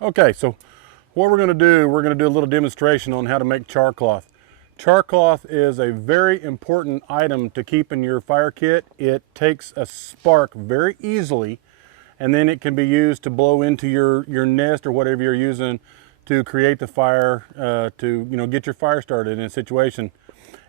Okay, so what we're going to do a little demonstration on how to make char cloth. Char cloth is a very important item to keep in your fire kit. It takes a spark very easily, and then it can be used to blow into your nest or whatever you're using to create the fire, to get your fire started in a situation.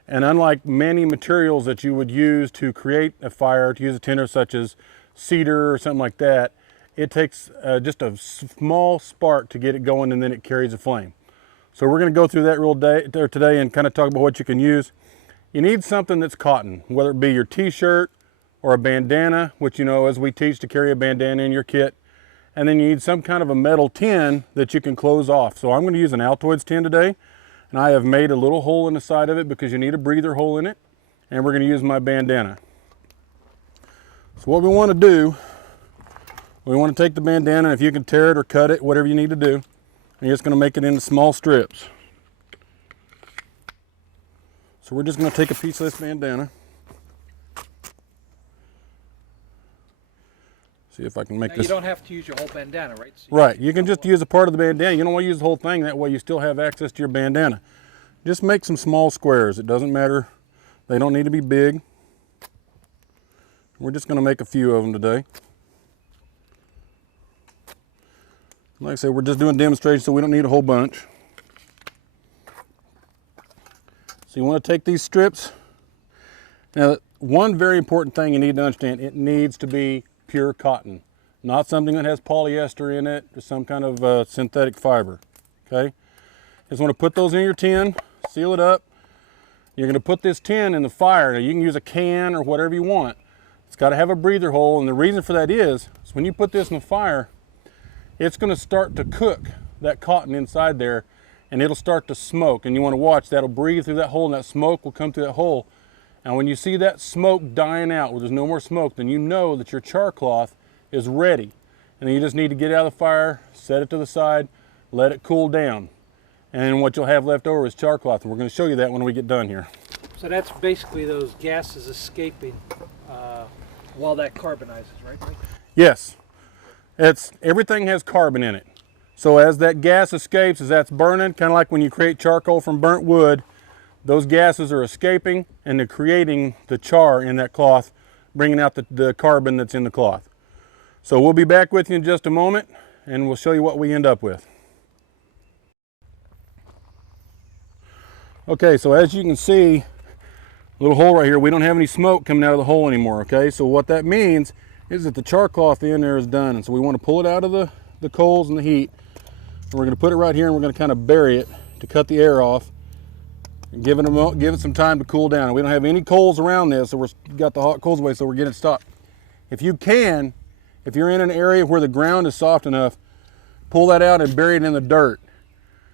And unlike many materials that you would use to create a fire, to use a tinder such as cedar or something like that, it takes just a small spark to get it going, and then it carries a flame. So we're going to go through that today and kind of talk about what you can use. You need something that's cotton, whether it be your t-shirt or a bandana, which as we teach to carry a bandana in your kit. And then you need some kind of a metal tin that you can close off. So I'm going to use an Altoids tin today, and I have made a little hole in the side of it because you need a breather hole in it. And we're going to use my bandana. So what we want to do, we want to take the bandana, if you can tear it or cut it, whatever you need to do. And you're just going to make it into small strips. So we're just going to take a piece of this bandana. See if I can make now this. You don't have to use your whole bandana, right? So right, you can just use a part of the bandana. You don't want to use the whole thing, that way you still have access to your bandana. Just make some small squares. It doesn't matter. They don't need to be big. We're just going to make a few of them today. Like I said, we're just doing a demonstration, so we don't need a whole bunch. So you want to take these strips. Now, one very important thing you need to understand, it needs to be pure cotton, not something that has polyester in it or some kind of synthetic fiber. Okay, just want to put those in your tin, seal it up. You're going to put this tin in the fire. Now you can use a can or whatever you want. It's got to have a breather hole, and the reason for that is when you put this in the fire, it's going to start to cook that cotton inside there, and it'll start to smoke. And you want to watch, that'll breathe through that hole, and that smoke will come through that hole. And when you see that smoke dying out, where there's no more smoke, then you know that your char cloth is ready. And then you just need to get it out of the fire, set it to the side, let it cool down. And what you'll have left over is char cloth. And we're going to show you that when we get done here. So that's basically those gases escaping while that carbonizes, right? Yes. Everything has carbon in it. So as that gas escapes, as that's burning, kind of like when you create charcoal from burnt wood, those gases are escaping and they're creating the char in that cloth, bringing out the carbon that's in the cloth. So we'll be back with you in just a moment, and we'll show you what we end up with. Okay, so as you can see, a little hole right here, we don't have any smoke coming out of the hole anymore, okay? So what that means is that the char cloth in there is done, and so we want to pull it out of the coals and the heat, and we're going to put it right here, and we're going to kind of bury it to cut the air off, and give it some time to cool down. And we don't have any coals around this, so we've got the hot coals away, so we're getting it stopped. If you're in an area where the ground is soft enough, pull that out and bury it in the dirt.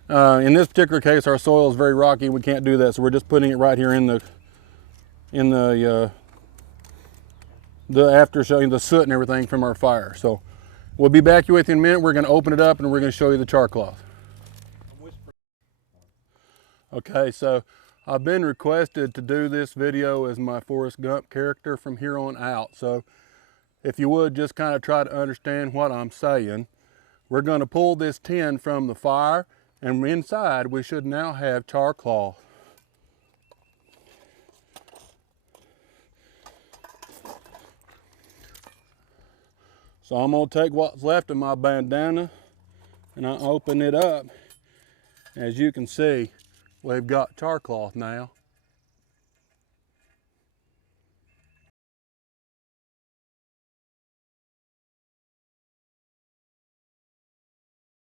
In this particular case, our soil is very rocky, we can't do that, so we're just putting it right here in the aftershow, the soot and everything from our fire. So we'll be back with you in a minute. We're going to open it up and we're going to show you the char cloth. Okay, so I've been requested to do this video as my Forrest Gump character from here on out. So if you would just kind of try to understand what I'm saying. We're going to pull this tin from the fire, and inside we should now have char cloth. So I'm going to take what's left of my bandana and I open it up. As you can see, we've got char cloth now,